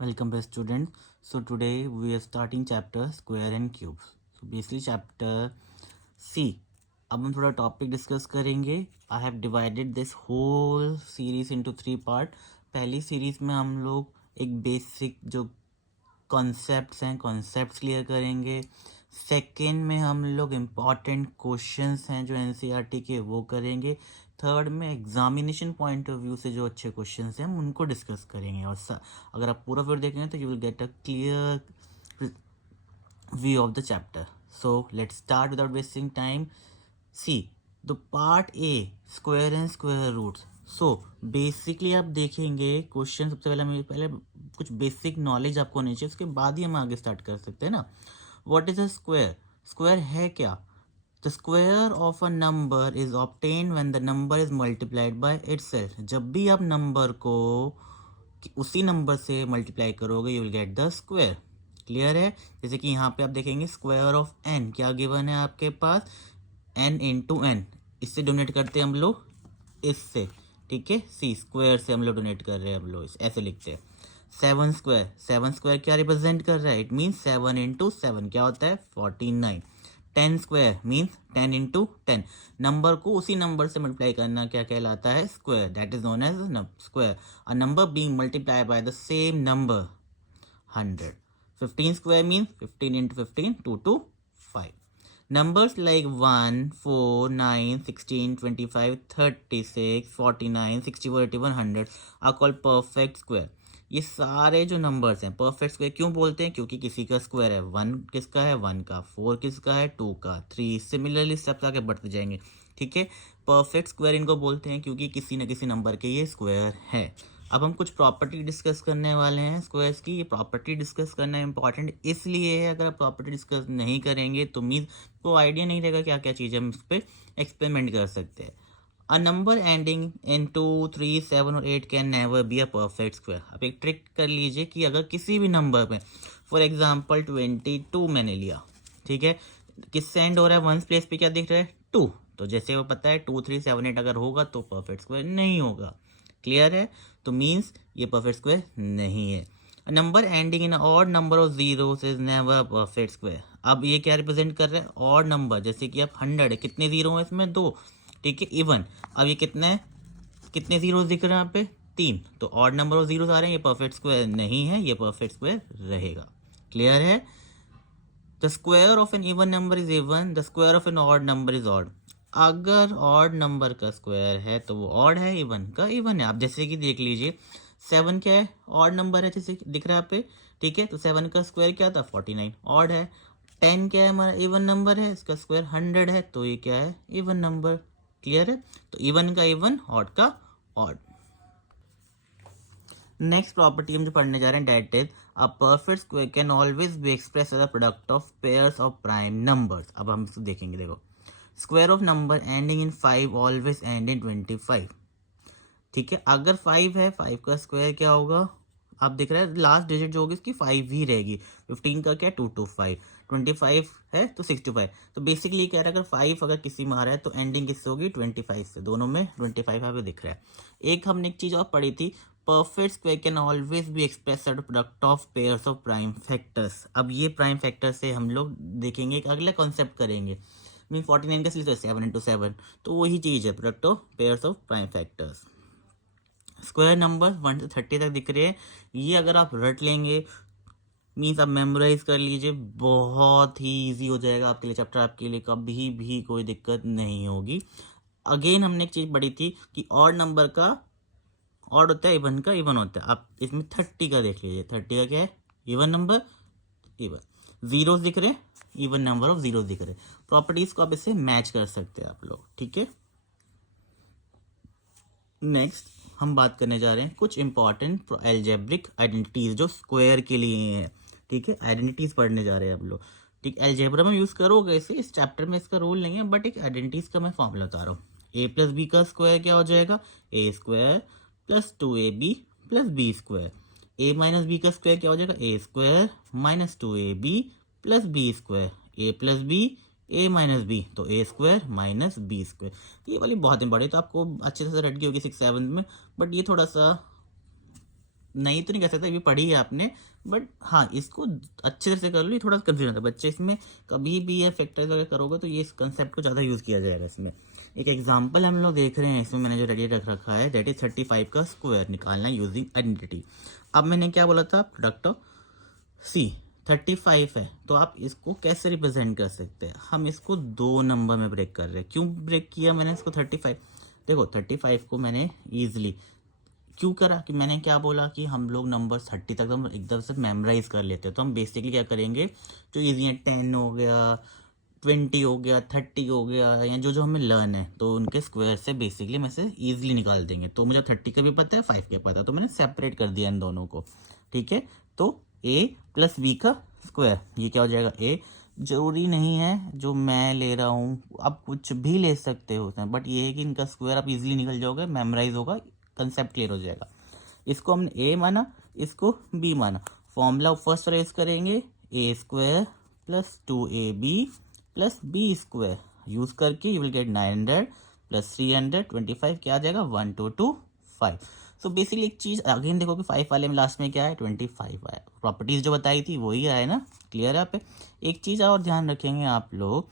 Welcome back students. So today we are starting chapter square and cubes. So basically chapter C. अब हम थोड़ा topic discuss करेंगे. I have divided this whole series into 3 part. पहली series में हम लोग एक बेसिक जो कॉन्सेप्ट्स हैं कॉन्सेप्ट्स क्लियर करेंगे. सेकेंड में हम लोग इम्पॉर्टेंट क्वेश्चंस हैं जो एनसीईआरटी के वो करेंगे. थर्ड में एग्जामिनेशन पॉइंट ऑफ व्यू से जो अच्छे क्वेश्चंस हैं हम उनको डिस्कस करेंगे. और अगर आप पूरा वीडियो देखेंगे तो you will get a clear view of the chapter. So let's start without wasting time. See the part A square and square roots. So basically आप देखेंगे क्वेश्चन. सबसे पहले कुछ बेसिक नॉलेज आपको होनी चाहिए, उसके बाद ही हम आगे स्टार्ट कर सकते हैं ना. What is a square? Square है क्या? The square of a number is obtain when the number is multiplied by itself. जब भी आप नंबर को उसी नंबर से मल्टीप्लाई करोगे you will get the square. Clear है? जैसे कि यहाँ पे आप देखेंगे स्क्वायर ऑफ एन क्या गिवन है आपके पास, एन इंटू एन. इससे डोनेट करते हैं हम लोग इससे. ठीक है, सी स्क्वायर से हम लोग डोनेट कर रहे हैं, हम लोग ऐसे लिखते हैं. सेवन स्क्वायर, सेवन स्क्वायर क्या रिप्रेजेंट कर रहा है? It means seven into seven क्या होता है? 49. 10 स्क्वायर मीन्स 10 इंटू 10. नंबर को उसी नंबर से मल्टीप्लाई करना क्या कहलाता है? Square. That is known as square. A number being multiply by the same number 100. 15 square means 15 into 15, 2 to 5. Numbers like 1, 4, 9, 16, 25, 36, 49, 64, 81, 100 are called perfect square. ये सारे जो नंबर्स हैं परफेक्ट स्क्वायर क्यों बोलते हैं? क्योंकि किसी का स्क्वायर है. 1 किसका है? 1 का. 4 किसका है? 2 का. 3 सिमिलरली सब आगे बढ़ते जाएंगे. ठीक है, परफेक्ट स्क्वायर इनको बोलते हैं क्योंकि किसी न किसी नंबर के ये स्क्वायर है. अब हम कुछ प्रॉपर्टी डिस्कस करने वाले हैं स्क्वायर्स की. ये प्रॉपर्टी डिस्कस करना इंपॉर्टेंट इसलिए है, अगर आप प्रॉपर्टी डिस्कस नहीं करेंगे तो मीन्स को आइडिया नहीं रहेगा क्या क्या चीज़ हम इस पर एक्सपेरिमेंट कर सकते हैं. अ नंबर एंडिंग इन 2, 3, 7 और 8 can never be a perfect square. आप एक ट्रिक कर लीजिए कि अगर किसी भी नंबर में फॉर एग्जाम्पल 22 मैंने लिया, ठीक है, किससे एंड हो रहा है? वंस प्लेस पे क्या दिख रहा है? 2. तो जैसे वो पता है 2, 3, 7, 8 अगर होगा तो परफेक्ट स्क्वायर नहीं होगा. क्लियर है? तो मीन्स ये परफेक्ट स्क्वायर नहीं है. Number ending in odd number of zeros is never perfect square. अब ये क्या रिप्रेजेंट कर रहा है? Odd number. जैसे कि अब 100 है, कितने जीरो है इसमें? 2. ठीक है, इवन. अब ये कितने है? कितने जीरो दिख रहे हैं यहाँ पे? 3. तो ऑड नंबर ऑफ जीरोस आ रहे हैं, ये परफेक्ट स्क्वायर नहीं है, ये परफेक्ट स्क्वायर रहेगा. क्लियर है? The square of an even number is even, the square of an odd number is odd. अगर ऑड नंबर का स्क्वायर है तो वो ऑड है, इवन का इवन है. आप जैसे कि देख लीजिए 7 क्या है? ऑड नंबर है, जैसे दिख रहा है आप पे. ठीक है, तो 7 का स्क्वायर क्या था? 49, ऑड है. 10 क्या है? हमारा इवन नंबर है, इसका स्क्वायर 100 है, तो ये क्या है? Even number. क्लियर है? तो इवन का इवन, ऑड का ऑड. नेक्स्ट प्रॉपर्टी हम जो पढ़ने जा रहे हैं that is a perfect square can always be express as a product of pairs of prime numbers. अब हम इसको देखेंगे. देखो, square of number ending in 5 always end in 25. ठीक है, अगर 5 है, 5 का स्क्वायर क्या होगा? आप देख रहे हैं लास्ट डिजिट जो होगी इसकी 5 ही रहेगी. 15 का क्या? 2 to 5. 25 है तो 65. तो बेसिकली कह रहा है अगर 5 अगर किसी में आ रहा है तो एंडिंग किससे होगी? 25 से. दोनों में 25 यहाँ पे दिख रहा है. एक हमने एक चीज़ और पढ़ी थी, perfect square can always be express as product of pairs of prime factors. अब ये प्राइम फैक्टर से हम लोग देखेंगे, एक अगला कॉन्सेप्ट करेंगे. मीन 49 का सिर्फ 7 इंटू 7, तो वही चीज़ है product of pairs of prime factors. Square number 1 से 30 तक दिख रहे हैं. ये अगर आप रट लेंगे मीन्स आप मेमोराइज कर लीजिए, बहुत ही ईजी हो जाएगा आपके लिए चैप्टर. आपके लिए कभी भी कोई दिक्कत नहीं होगी. अगेन हमने एक चीज़ पढ़ी थी कि ऑड नंबर का ऑड होता है, इवन का इवन होता है. आप इसमें 30 का देख लीजिए. 30 का क्या है? Even number, even. जीरोस दिख रहे हैं, इवन नंबर ऑफ जीरोस दिख रहे हैं. प्रॉपर्टीज को आप इससे मैच कर सकते हैं आप लोग. ठीक है, नेक्स्ट हम बात करने जा रहे हैं कुछ इंपॉर्टेंट एल्जेब्रिक आइडेंटिटीज जो स्क्वायर के लिए हैं. ठीक है, आइडेंटिटीज पढ़ने जा रहे हैं आप लोग. ठीक, एल्जेब्रा में यूज़ करोगे इसे, इस चैप्टर में इसका रोल नहीं है, बट एक आइडेंटिटीज का मैं फॉर्मूला बता रहा हूँ. ए प्लस बी का स्क्वायर क्या हो जाएगा? A square plus 2ab plus B square. A minus B का स्क्वायर क्या हो जाएगा? A square minus 2ab plus B square. A plus B, A minus B, तो A square minus B square. ये वाली बहुत इंपॉर्टेंट, तो आपको अच्छे से रट गई होगी 6, 7 में, बट ये थोड़ा सा नहीं तो नहीं कह सकता, ये पढ़ी है आपने, बट हाँ इसको अच्छे तरह से कर लो, ये थोड़ा कंफ्यूजन होता है बच्चे इसमें। कभी भी ये फैक्टराइज वगैरह करोगे तो ये इस कंसेप्ट को ज़्यादा यूज़ किया जाएगा इसमें। एक एग्जांपल हम लोग देख रहे हैं इसमें, मैंने जो रेडी रख रखा है, दैट इज 35 का स्क्वायर निकालना यूजिंग आइडेंटिटी। अब मैंने क्या बोला था, प्रोडक्ट ऑफ सी 35 है, तो आप इसको कैसे रिप्रेजेंट कर सकते हैं, हम इसको 2 नंबर में ब्रेक कर रहे हैं। क्यों ब्रेक किया मैंने इसको 35, देखो 35 को मैंने ईजिली क्यों करा कि मैंने क्या बोला कि हम लोग नंबर 30 तक हम एकदम से मेमोराइज कर लेते हैं, तो हम बेसिकली क्या करेंगे, जो ईजी है 10 हो गया, 20 हो गया, 30 हो गया, या जो जो हमें लर्न है तो उनके स्क्वायर से बेसिकली मैं से ईजिली निकाल देंगे। तो मुझे 30 का भी पता है, 5 का पता है, तो मैंने सेपरेट कर दिया इन दोनों को। ठीक है, तो a प्लस बी का स्क्वायर, ये क्या हो जाएगा, a। जरूरी नहीं है जो मैं ले रहा हूँ, आप कुछ भी ले सकते हो उसमें, बट ये है कि इनका स्क्वायर आप इजीली निकल जाओगे, मेमोराइज होगा, कंसेप्ट क्लियर हो जाएगा। इसको हमने a माना, इसको b माना, फॉर्मूला फर्स्ट रेज करेंगे, a square plus 2ab plus B square use करके यू विल गेट 900 प्लस 325, क्या आ जाएगा 1225। सो बेसिकली एक चीज अगेन देखो कि 5 वाले में लास्ट में क्या है, 25 आया, प्रॉपर्टीज जो बताई थी वही आया ना, क्लियर है आप पे। एक चीज और ध्यान रखेंगे आप लोग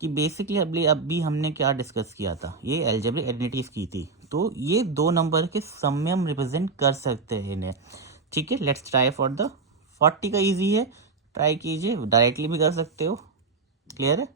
कि बेसिकली अभी हमने क्या डिस्कस किया था, ये अलजेब्रिक आइडेंटिटीज की थी, तो ये 2 नंबर के सम में हम रिप्रेजेंट कर सकते हैं इन्हें। ठीक है, लेट्स ट्राई फॉर द 40 का इजी है, ट्राई कीजिए, डायरेक्टली भी कर सकते हो, क्लियर है।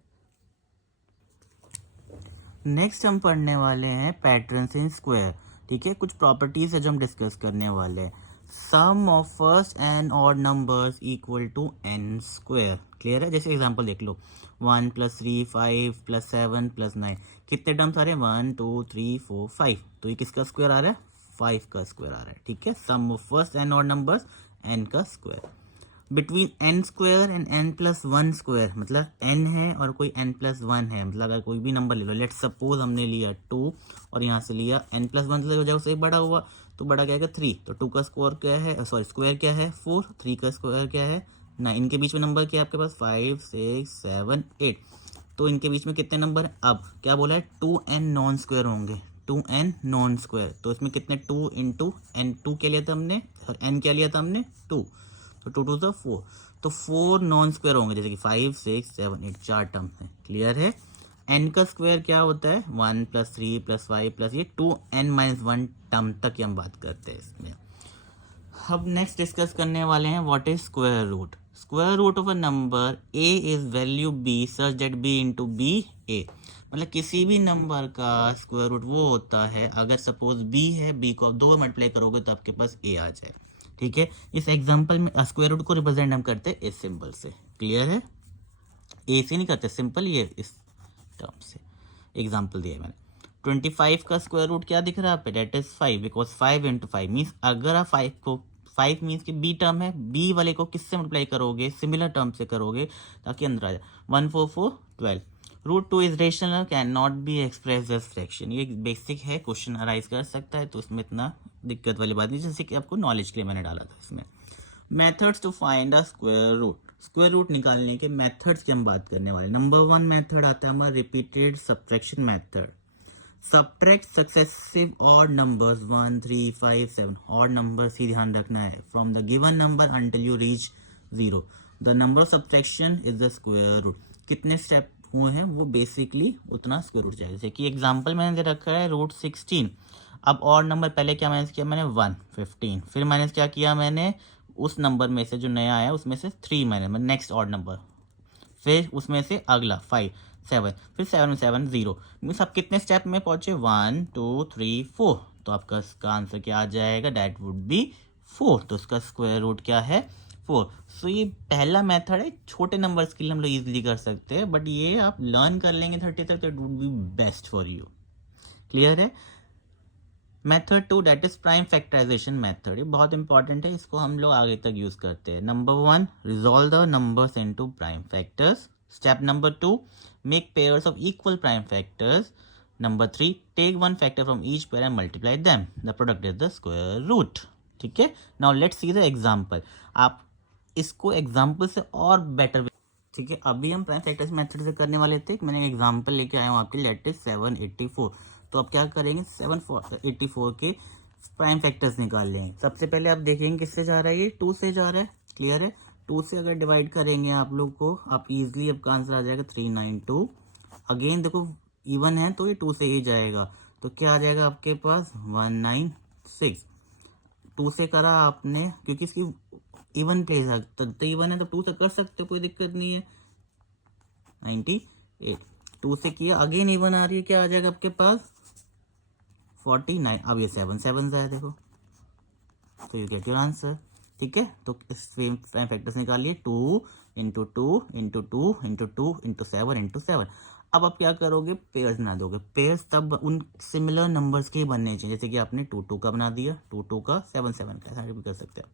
नेक्स्ट हम पढ़ने वाले हैं पैटर्न्स इन स्क्वायर। ठीक है, कुछ प्रॉपर्टीज है जो हम डिस्कस करने वाले हैं। Sum of first and odd numbers equal to N square, clear है। जैसे एग्जांपल देख लो, 1 प्लस 3 5 प्लस 7 प्लस 9, कितने टर्म्स आ रहे हैं, 1 2 3 4 5, तो ये किसका स्क्वायर आ रहा है, 5 का स्क्वायर आ रहा है। ठीक है, sum of first and odd numbers N का square. Between N square and N plus one square, मतलब एन है और कोई एन प्लस वन है, मतलब अगर कोई भी नंबर ले लो, लेट सपोज हमने लिया 2 और यहाँ से लिया एन प्लस वन हो जाएगा, उससे बड़ा हुआ तो बड़ा क्या है 3, तो 2 का स्क्वायर क्या है, सॉरी स्क्वायर क्या है 4, 3 का स्क्वायर क्या है 9, इनके बीच में नंबर क्या है आपके पास 5 6 7 8, तो इनके बीच में कितने नंबर है, अब क्या बोला है 2n नॉन स्क्वायर होंगे, 2n नॉन स्क्वायर, तो इसमें कितने 2 इंटू एन, 2 क्या लिया था हमने और एन क्या लिया था हमने 2, तो 2 2 4, तो 4 नॉन स्क्वायर होंगे, जैसे कि 5 6 7 8, 4 टर्म्स हैं, क्लियर है। एन का स्क्वायर क्या होता है 1 प्लस 3 प्लस 5 प्लस ये 2n माइनस 1 टर्म तक की हम बात करते हैं इसमें। अब नेक्स्ट डिस्कस करने वाले हैं what is square root. Square root of a number a is value b such that b into B A, मतलब किसी भी नंबर का स्क्वायर रूट वो होता है अगर सपोज b है, b को आप 2 मल्टीप्लाई करोगे तो आपके पास a आ जाए। ठीक है, इस एग्जांपल में स्क्वायर रूट को रिप्रेजेंट हम करते हैं इस सिंबल से, क्लियर है, a से नहीं करते, सिंपल ये इस टर्म से एग्जांपल दिया है मैंने। 25 का स्क्वायर रूट क्या दिख रहा है पे, that is 5, because 5 into 5 means अगर आप 5 को 5 मीन्स कि बी टर्म है, बी वाले को किससे मल्टीप्लाई करोगे, सिमिलर टर्म से करोगे ताकि अंदर आ जाए, 1 4 4 12। Root 2 is rational, can not be express as fraction, ये बेसिक है, क्वेश्चन अराइज कर सकता है, तो इसमें इतना दिक्कत वाली बात नहीं, जैसे कि आपको नॉलेज के लिए मैंने डाला था इसमें। Methods to find a square root, square root निकालने के मेथड्स की हम बात करने वाले। नंबर 1 मेथड आता है हमारा repeated subtraction method, subtract successive odd numbers 1 3 5 7, odd numbers ही ध्यान रखना है, from the given number until you reach 0, the number of subtraction is the square root, कितने स्टेप हुए हैं वो बेसिकली उतना स्क्वायर रूट जाएगा। जैसे कि एग्जांपल मैंने दे रखा है रूट 16, अब ऑड नंबर पहले क्या माइनस किया मैंने 1 15, फिर माइनस क्या किया मैंने उस नंबर में से जो नया आया उसमें से 3 माइनस नेक्स्ट ऑड नंबर, फिर उसमें से अगला 5 7, फिर 7 में 7 0, मीन्स आप कितने स्टेप में पहुंचे 1 2 3 4, तो आपका इसका आंसर क्या आ जाएगा, दैट वुड बी 4, तो इसका स्क्वायर रूट क्या है 4। सो ये पहला मेथड है, छोटे नंबर्स के लिए हम लोग इजीली कर सकते हैं, बट ये आप लर्न कर लेंगे 30 तक तो it would be best for you, clear है। Method 2 that is prime factorisation method, ये बहुत इंपॉर्टेंट है, इसको हम लोग आगे तक यूज करते हैं। Number 1 resolve the numbers into prime factors, step number 2 make pairs of equal prime factors, number 3 take one factor from each pair and multiply them, the product is the square root. ठीक है, now let's see the example, आप इसको example से और better, ठीक है, अभी हम प्राइम फैक्टर्स मेथड से करने वाले थे, मैंने एग्जांपल लेके आया हूँ आपके, लेट इज 784, तो अब क्या करेंगे 784 के प्राइम फैक्टर्स निकाल लेंगे। सबसे पहले आप देखेंगे किससे जा रहा है, ये 2 से जा रहा है, क्लियर है। 2 से अगर डिवाइड करेंगे आप लोग को, आप इजीली आपका आंसर आ जाएगा 392। अगेन देखो इवन है तो ये 2 से ही जाएगा, तो क्या आ जाएगा आपके पास 196। 2 से करा आपने क्योंकि इसकी इवन प्लेस है, तो इवन है तो 2 से कर सकते हो, कोई दिक्कत नहीं है। 98 2 से किया, अगेन इवन आ रही है, क्या आ जाएगा आपके पास 49। अब ये 7 7 है देखो, तो यू गेट योर आंसर। ठीक है, तो इस प्राइम फैक्टर्स निकालिए 2 into 2 into 2 into 2 into 7 into 7। अब आप क्या करोगे, पेयर्स बना दोगे। पेयर्स तब उन सिमिलर नंबर्स के बनने चाहिए, जैसे कि आपने 2 2 का बना दिया, 2 2 का 7 7 का, ऐसा भी कर सकते हैं।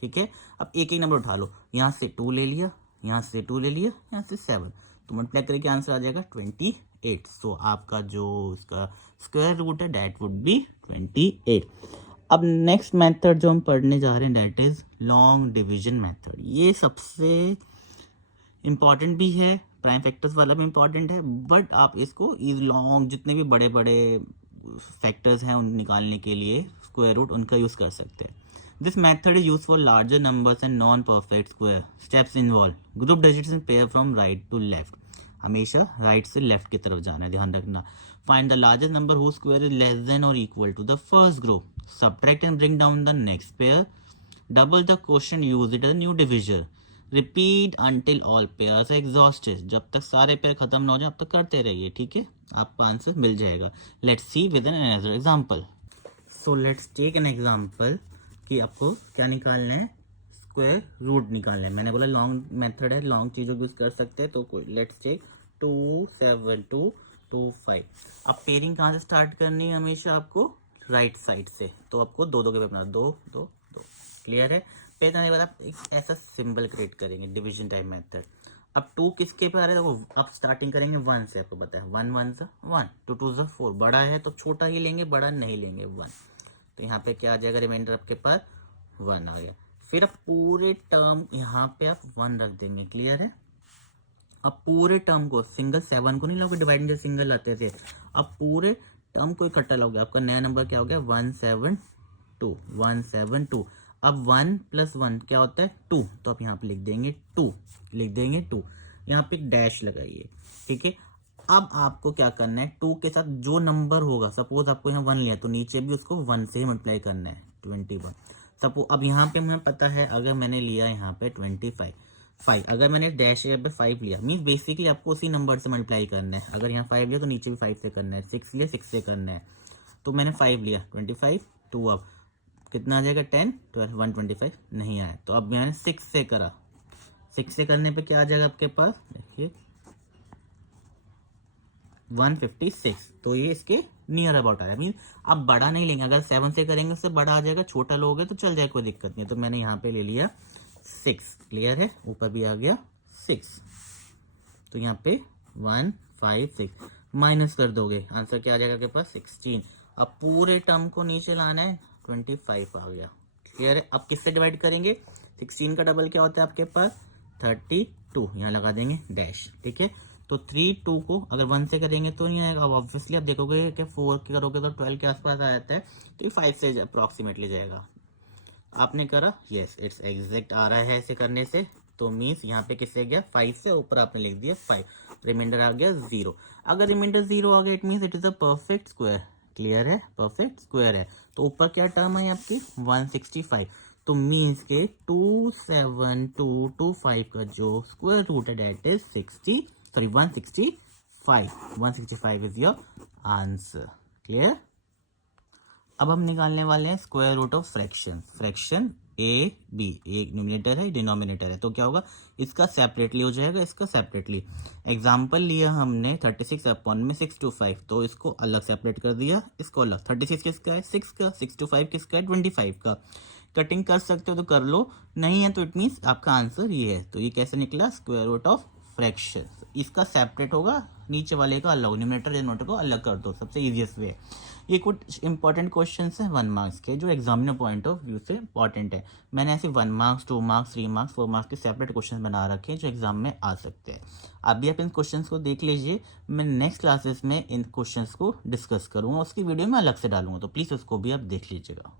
ठीक है, अब एक एक नंबर उठा लो, यहाँ से 2 ले लिया, यहाँ से 2 ले लिया, यहाँ से 7, तो मल्टीप्लाई करके आंसर आ जाएगा 28। सो आपका जो इसका स्क्वायर रूट है डैट वुड बी 28। अब नेक्स्ट मेथड जो हम पढ़ने जा रहे हैं that is long division method. ये सबसे इम्पॉर्टेंट भी है, प्राइम फैक्टर्स वाला भी इम्पॉर्टेंट है, बट आप इसको लॉन्ग जितने भी बड़े बड़े फैक्टर्स हैं उन निकालने के लिए स्क्वायर रूट उनका यूज़ कर सकते हैं। This method is use for larger numbers and non perfect square. Steps involve group digits in pair from right to left, हमेशा राइट से लेफ्ट की तरफ जाना है, ध्यान रखना। Find the largest number whose square is less than और equal to the first group, subtract and bring down the next pair, double the question, use it as new division, repeat until all pairs exhausted. जब तक सारे pair खत्म ना हो जाए अब तक करते रहिए, ठीक है, आपका आंसर मिल जाएगा। Let's see with an another example. So let's take an example कि आपको क्या निकालना है, स्क्वायर रूट निकालना है। मैंने बोला लॉन्ग मेथड है, लॉन्ग चीज़ों को यूज कर सकते हैं, तो कोई लेट्स टेक 2 7 2 2 5। अब पेयरिंग कहाँ से स्टार्ट करनी है, हमेशा आपको राइट साइड से, तो आपको 2 2 के अपना 2 2 2, क्लियर है। पेयर करने के बाद आप एक ऐसा सिंबल क्रिएट करेंगे, डिवीजन टाइप मेथड। अब 2 किसके पे आ रहा है, देखो आप स्टार्टिंग करेंगे 1 से, आपको पता है 1 1 सा 1, 2 2 सा 4, बड़ा है तो छोटा ही लेंगे, बड़ा नहीं लेंगे 1, तो यहाँ पे क्या आ जाएगा, रिमाइंडर आपके पास 1 आ गया। फिर अब पूरे टर्म यहाँ पे आप 1 रख देंगे, क्लियर है। अब पूरे टर्म को, सिंगल 7 को नहीं लोगे डिवाइड में सिंगल लाते थे, अब पूरे टर्म को इकट्ठा लोगे, आपका नया नंबर क्या हो गया 172 172। अब 1 + 1 क्या होता है 2, तो आप यहाँ पे लिख देंगे 2, लिख देंगे 2, यहाँ पे एक डैश लगाइए, ठीक है। अब आपको क्या करना है, 2 के साथ जो नंबर होगा, सपोज आपको यहाँ 1 लिया तो नीचे भी उसको 1 से ही मल्टीप्लाई करना है, 21। सपोज अब यहाँ पे मुझे पता है, अगर मैंने लिया यहाँ पे 25 5, अगर मैंने डैश यहाँ पे 5 लिया, मीन्स बेसिकली आपको उसी नंबर से मल्टीप्लाई करना है। अगर यहाँ 5 लिया तो नीचे भी 5 से करना है, 6 लिया 6 से करना है, तो मैंने 5 लिया 25 2, अब कितना आ जाएगा 10 12 125 नहीं आया, तो अब मैंने 6 से करा, 6 से करने पे क्या आ जाएगा आपके पास, देखिए 156, तो ये इसके नियर अबाउट आया। मीन आप बड़ा नहीं लेंगे, अगर 7 से करेंगे उससे बड़ा आ जाएगा, छोटा लोगे तो चल जाएगा, कोई दिक्कत नहीं है। तो मैंने यहाँ पे ले लिया 6, क्लियर है, ऊपर भी आ गया 6, तो यहाँ पे 156 माइनस कर दोगे, आंसर क्या आ जाएगा आपके पास 16। अब पूरे टर्म को नीचे लाना है, 25 आ गया, क्लियर है। अब किससे डिवाइड करेंगे, 16 का डबल क्या होता है आपके पास 32, यहाँ लगा देंगे डैश, ठीक है। तो 3 2 को अगर 1 से करेंगे तो नहीं आएगा, अब ऑब्वियसली आप देखोगे कि 4 के करोगे तो 12 के आसपास आ जाता है, तो ये 5 से अप्रॉक्सीमेटली जाएगा। आपने करा, यस इट्स एग्जैक्ट आ रहा है ऐसे करने से, तो मीन्स यहाँ पे किससे गया 5 से, ऊपर आपने लिख दिया 5, रिमाइंडर आ गया 0। अगर रिमाइंडर 0 आ गया it means it is a perfect square, clear है, परफेक्ट स्क्वायर है। तो ऊपर क्या टर्म है आपकी 165, तो मीन्स के 27225 का जो स्क्वायर रूट है that is 165 is your answer, clear. अब हम निकालने वाले हैं square root of fraction. Fraction A B, एक न्यूमिनेटर है डिनोमिनेटर है, तो क्या होगा, इसका सेपरेटली हो जाएगा, इसका सेपरेटली। एग्जाम्पल लिया हमने 36 अपॉन में 625, तो इसको अलग सेपरेट कर दिया, इसको अलग। 36 किसका है 6 का, 625 किसका है 25 का। कटिंग कर सकते हो तो कर लो, नहीं है तो इट मीन्स आपका आंसर ये है। तो ये कैसे निकला, स्क्वायर रूट ऑफ फ्रैक्शन, इसका सेपरेट होगा, नीचे वाले का अलग, न्यूमरेटर डिनोमिनेटर को अलग कर दो, सबसे ईजिएस्ट वे। ये कुछ इंपॉर्टेंट क्वेश्चन हैं 1 मार्क्स के, जो एग्जामिनर पॉइंट ऑफ व्यू से इंपॉर्टेंट है। मैंने ऐसे 1 मार्क्स, 2 मार्क्स, 3 मार्क्स, 4 मार्क्स के सेपरेट क्वेश्चन बना रखे हैं जो एग्जाम में आ सकते हैं। अभी आप इन क्वेश्चंस को देख लीजिए, मैं नेक्स्ट क्लासेस में इन क्वेश्चंस को डिस्कस करूँगा, उसकी वीडियो मैं अलग से डालूंगा, तो प्लीज़ उसको भी आप देख लीजिएगा।